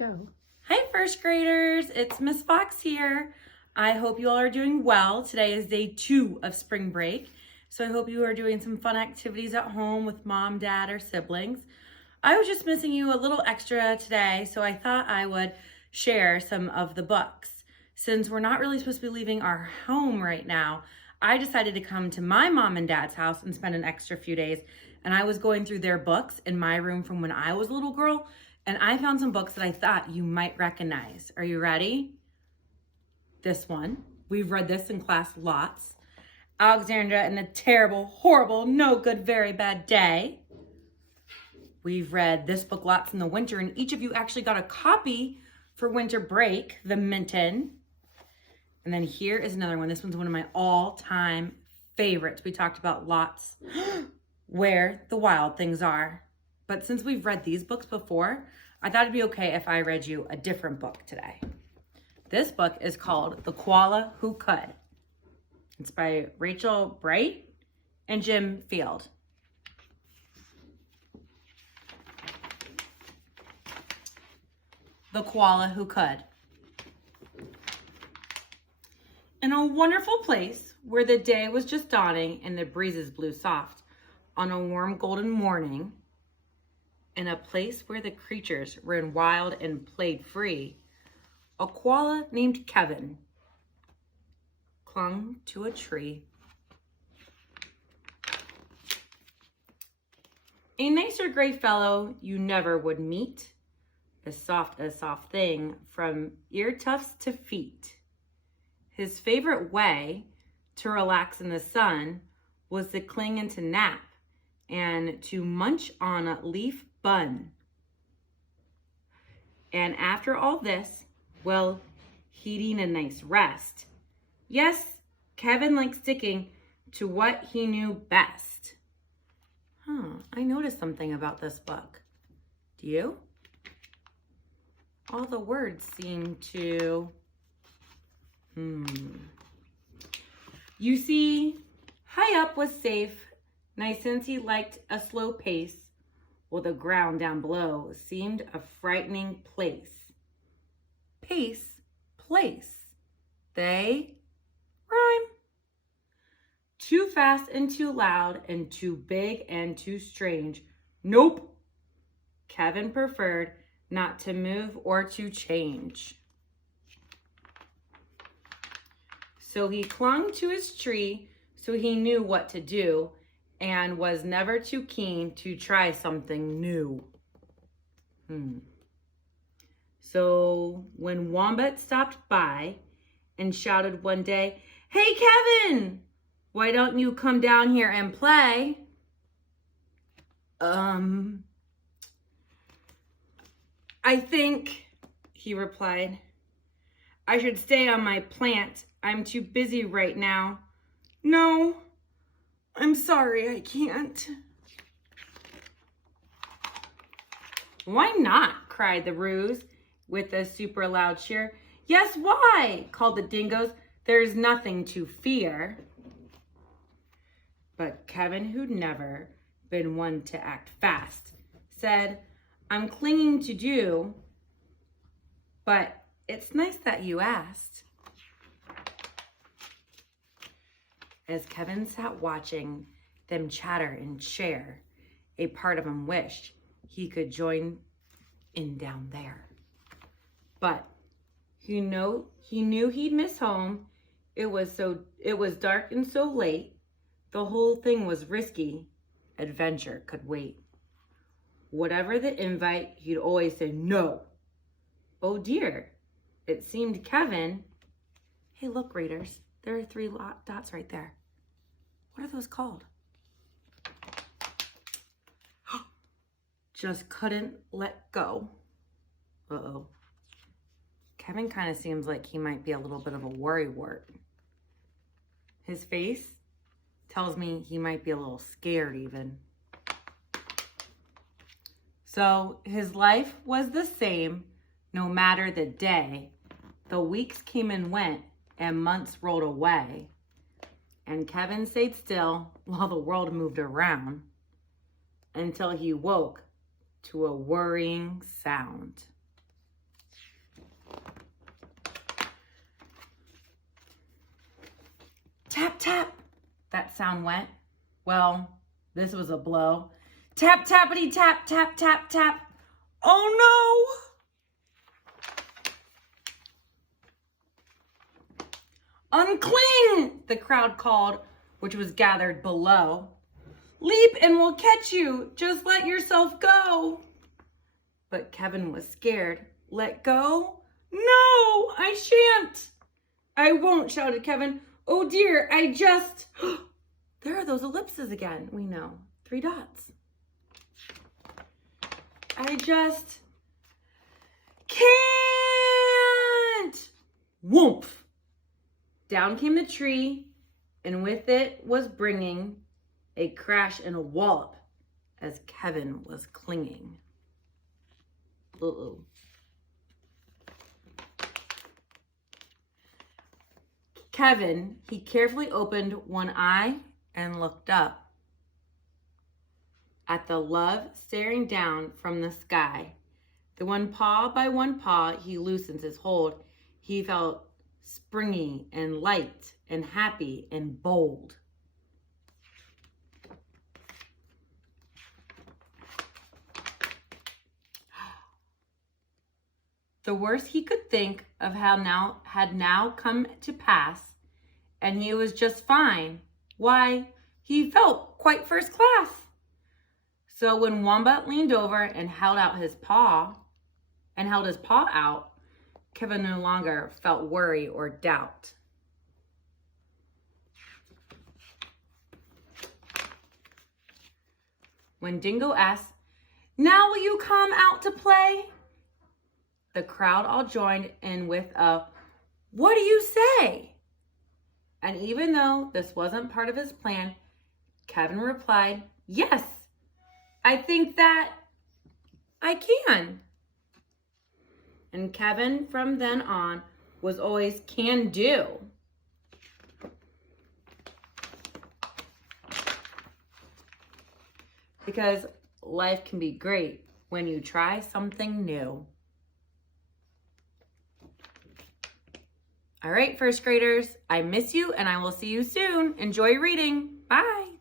Go. Hi, first graders. It's Miss Fox here. I hope you all are doing well. Today is day 2 of spring break. So I hope you are doing some fun activities at home with mom, dad, or siblings. I was just missing you a little extra today, so I thought I would share some of the books. Since we're not really supposed to be leaving our home right now, I decided to come to my mom and dad's house and spend an extra few days. And I was going through their books in my room from when I was a little girl, and I found some books that I thought you might recognize. Are you ready? This one. We've read this in class lots. Alexandra and the Terrible, Horrible, No Good, Very Bad Day. We've read this book lots in the winter, and each of you actually got a copy for winter break, The Minton. And then here is another one. This one's one of my all-time favorites. We talked about lots. Where the Wild Things Are. But since we've read these books before, I thought it'd be okay if I read you a different book today. This book is called The Koala Who Could. It's by Rachel Bright and Jim Field. The Koala Who Could. In a wonderful place where the day was just dawning and the breezes blew soft, on a warm golden morning, in a place where the creatures ran wild and played free, a koala named Kevin clung to a tree. A nicer gray fellow you never would meet, as soft thing from ear tufts to feet. His favorite way to relax in the sun was to cling and to nap and to munch on a leaf bun. And after all this, well, heeding a nice rest. Yes, Kevin liked sticking to what he knew best. I noticed something about this book. Do you? All the words seem to... You see, high up was safe, nice since he liked a slow pace, while the ground down below seemed a frightening place. Pace, place, they rhyme. Too fast and too loud and too big and too strange. Nope. Kevin preferred not to move or to change. So he clung to his tree so he knew what to do and was never too keen to try something new. So when Wombat stopped by and shouted one day, "Hey, Kevin, why don't you come down here and play?" I think, he replied, I should stay on my plant. I'm too busy right now. No, I'm sorry, I can't. Why not? Cried the Ruse with a super loud cheer. Yes, why? Called the Dingoes. There's nothing to fear. But Kevin, who'd never been one to act fast, said, I'm clinging to do, but it's nice that you asked. As Kevin sat watching them chatter and share, a part of him wished he could join in down there. But he knew he'd miss home. It was dark and so late. The whole thing was risky. Adventure could wait. Whatever the invite, he'd always say no. Oh dear, it seemed Kevin. Hey, look, readers, there are 3 dots right there. What are those called? Just couldn't let go. Uh-oh. Kevin kind of seems like he might be a little bit of a worrywart. His face tells me he might be a little scared even. So his life was the same no matter the day. The weeks came and went and months rolled away. And Kevin stayed still while the world moved around until he woke to a worrying sound. tap, that sound went. Well, this was a blow. Tap, tappity, tap, tap, tap, tap. Oh no! Uncling, the crowd called, which was gathered below. Leap and we'll catch you. Just let yourself go. But Kevin was scared. Let go? No, I shan't. I won't, shouted Kevin. Oh dear, I just... There are those ellipses again, we know. 3 dots. I just can't. Whoomp. Down came the tree, and with it was bringing a crash and a wallop as Kevin was clinging. Uh-oh. Kevin, he carefully opened one eye and looked up. At the love staring down from the sky, the one paw by one paw he loosens his hold. He felt springy and light and happy and bold. The worst he could think of had now come to pass, and he was just fine. Why, he felt quite first class. So when Wombat leaned over and held his paw out, Kevin no longer felt worry or doubt. When Dingo asked, "Now will you come out to play?" the crowd all joined in with a, "What do you say?" And even though this wasn't part of his plan, Kevin replied, "Yes, I think that I can." And Kevin from then on was always can do. Because life can be great when you try something new. All right, first graders, I miss you and I will see you soon. Enjoy reading. Bye.